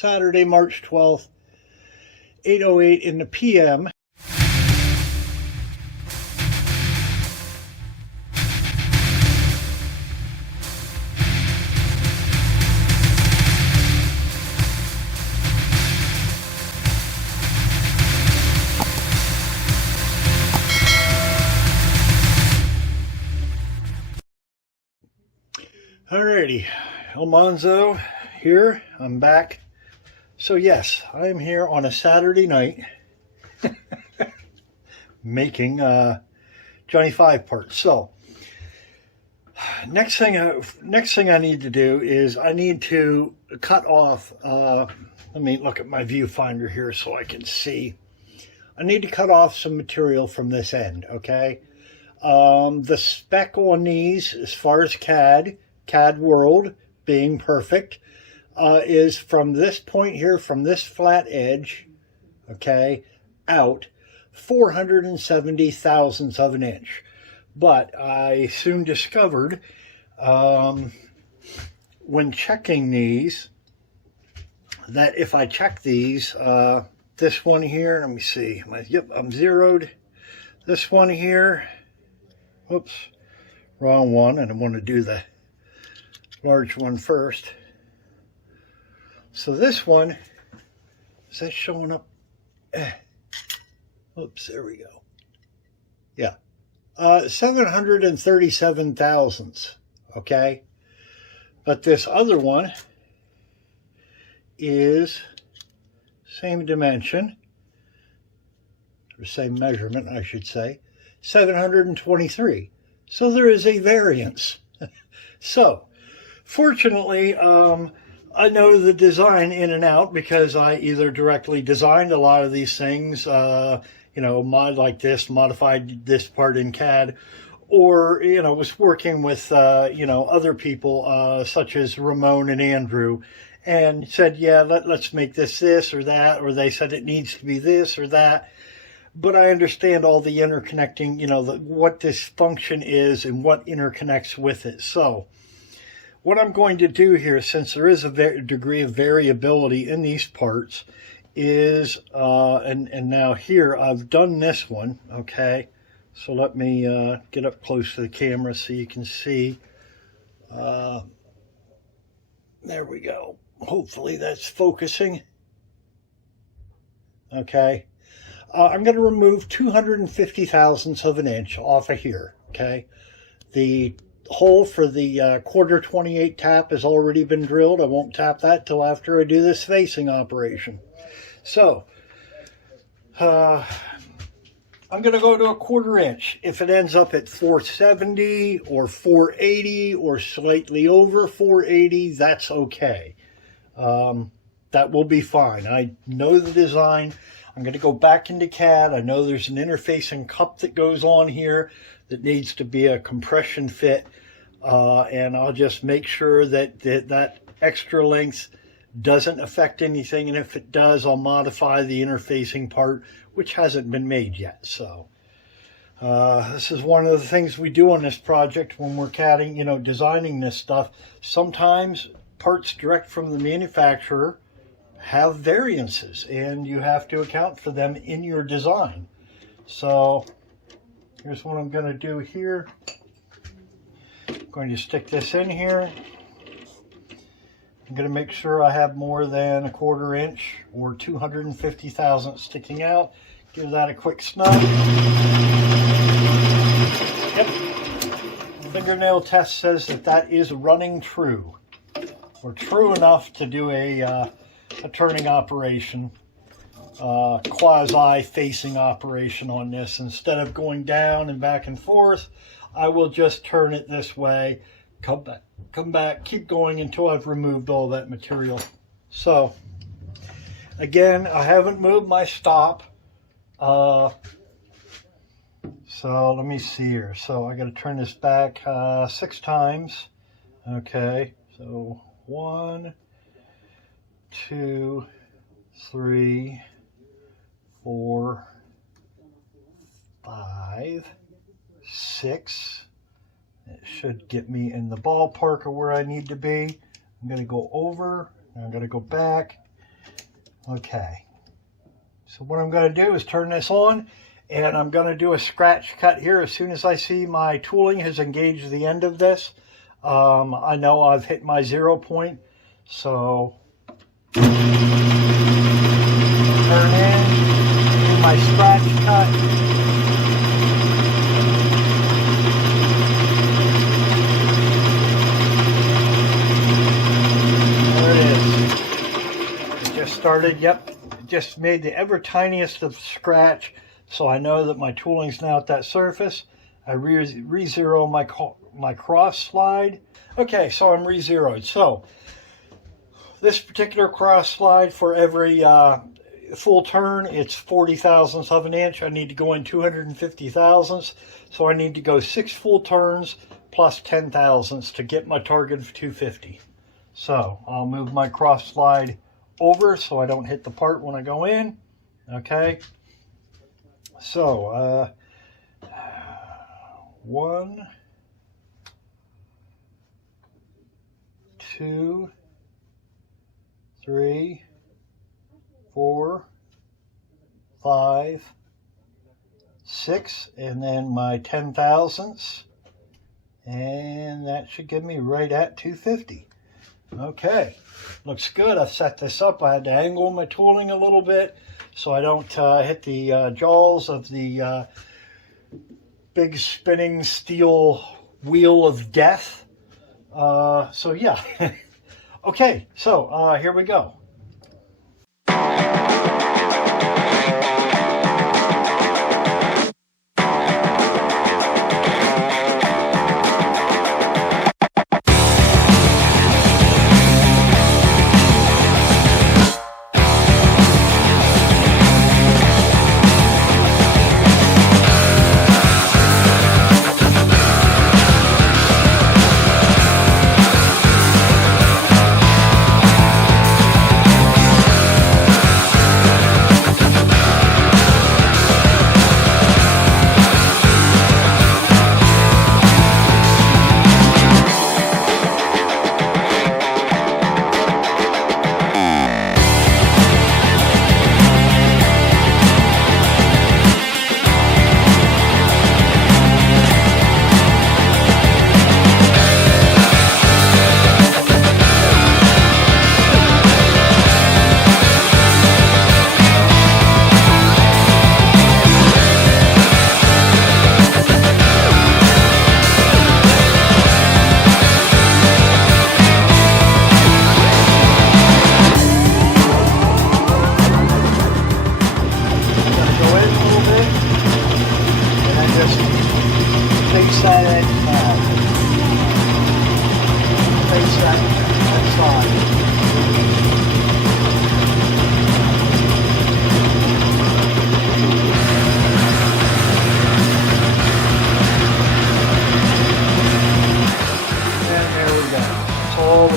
Saturday, March 12th, 8:08 in the PM. Alrighty, Almanzo here. I'm back. So yes, I am here on a Saturday night making Johnny 5 parts. So next thing I need to do is I need to cut off. Let me look at my viewfinder here so I can see. I need to cut off some material from this end. Okay, the spec on these, as far as CAD World being perfect, is from this point here, from this flat edge, okay, out 470 thousandths of an inch. But I soon discovered when checking these that if I check these, this one here, let me see, yep, I'm zeroed. This one here, whoops, wrong one, and I want to do the large one first. So this one, is that showing up? Oops, there we go. Yeah, 737 thousandths, okay? But this other one is same dimension, or same measurement, I should say, 723. So there is a variance. So, fortunately, I know the design in and out because I either directly designed a lot of these things, you know, modified this part in CAD, or, you know, was working with, you know, other people such as Ramon and Andrew, and said, yeah, let's make this or that, or they said it needs to be this or that. But I understand all the interconnecting, you know, what this function is and what interconnects with it. So what I'm going to do here, since there is a degree of variability in these parts, is, and now here I've done this one, okay? So let me get up close to the camera so you can see. There we go. Hopefully that's focusing. Okay. I'm going to remove 250 thousandths of an inch off of here, okay? The hole for the quarter 28 tap has already been drilled. I won't tap that till after I do this facing operation. So, I'm going to go to a 1/4 inch. If it ends up at 470 or 480 or slightly over 480, that's okay. That will be fine. I know the design. I'm going to go back into CAD. I know there's an interfacing cup that goes on here that needs to be a compression fit. And I'll just make sure that that extra length doesn't affect anything. And if it does, I'll modify the interfacing part, which hasn't been made yet. So this is one of the things we do on this project when we're CADing, you know, designing this stuff. Sometimes parts direct from the manufacturer have variances, and you have to account for them in your design. So here's what I'm going to do here. I'm going to stick this in here. I'm going to make sure I have more than a 1/4 inch or 250 thousandths sticking out. Give that a quick snug. Yep. Fingernail test says that is running true, or true enough to do a turning operation, quasi-facing operation on this. Instead of going down and back and forth, I will just turn it this way, come back, keep going until I've removed all that material. So, again, I haven't moved my stop. So let me see here. So I got to turn this back 6 times. Okay, so 1, 2, 3, 4, 5, 6. It should get me in the ballpark of where I need to be. I'm going to go over, and I'm going to go back, Okay. So what I'm going to do is turn this on, and I'm going to do a scratch cut here as soon as I see my tooling has engaged the end of this. I know I've hit my 0 point, so turn in, do my scratch cut. There it is. It just started, yep, it just made the ever tiniest of scratch, so I know that my tooling's now at that surface. I re-zero my cross slide. Okay, so I'm re-zeroed. So this particular cross slide, for every full turn, it's 40 thousandths of an inch. I need to go in 250 thousandths. So I need to go 6 full turns plus 10 thousandths to get my target of 250. So I'll move my cross slide over so I don't hit the part when I go in. Okay. So 1, 2, 3, 4, 5, 6, and then my 10 thousandths, and that should give me right at 250. Okay, looks good. I've set this up. I had to angle my tooling a little bit so I don't hit the jaws of the big spinning steel wheel of death. So yeah. Okay, so here we go.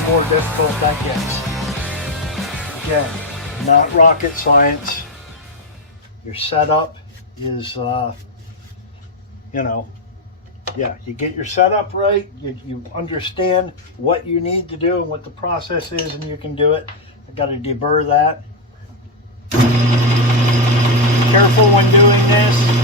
More difficult that gets. Again, not rocket science. Your setup is, yeah, you get your setup right, you understand what you need to do and what the process is, and you can do it. I've got to deburr that. Careful when doing this.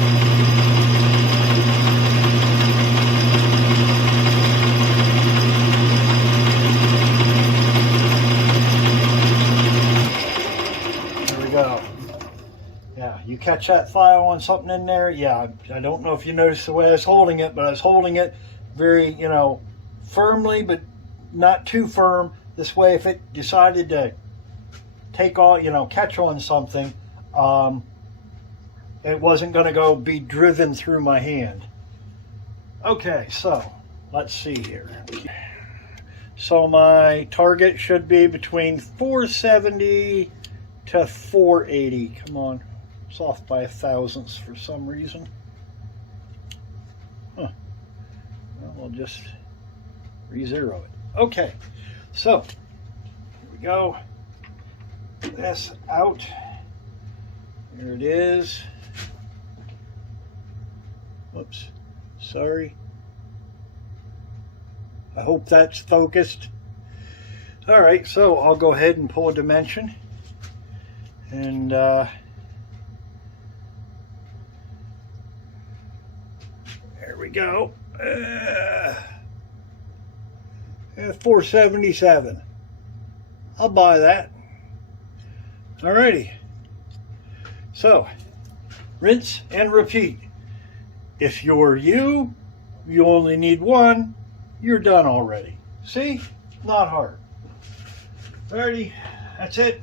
Yeah, you catch that file on something in there. Yeah, I don't know if you noticed the way I was holding it, but I was holding it very, firmly, but not too firm. This way, if it decided to take on, catch on something, it wasn't going to be driven through my hand. Okay, so let's see here. So my target should be between 470 to 480. Come on. It's off by 1,000ths for some reason. Huh. Well, we'll just re-zero it. Okay, so here we go. This out. Here it is. Whoops. Sorry. I hope that's focused. All right, so I'll go ahead and pull a dimension. And there we go. 477. I'll buy that. Alrighty. So, rinse and repeat. If you're you only need one, you're done already. See? Not hard. Alrighty, that's it.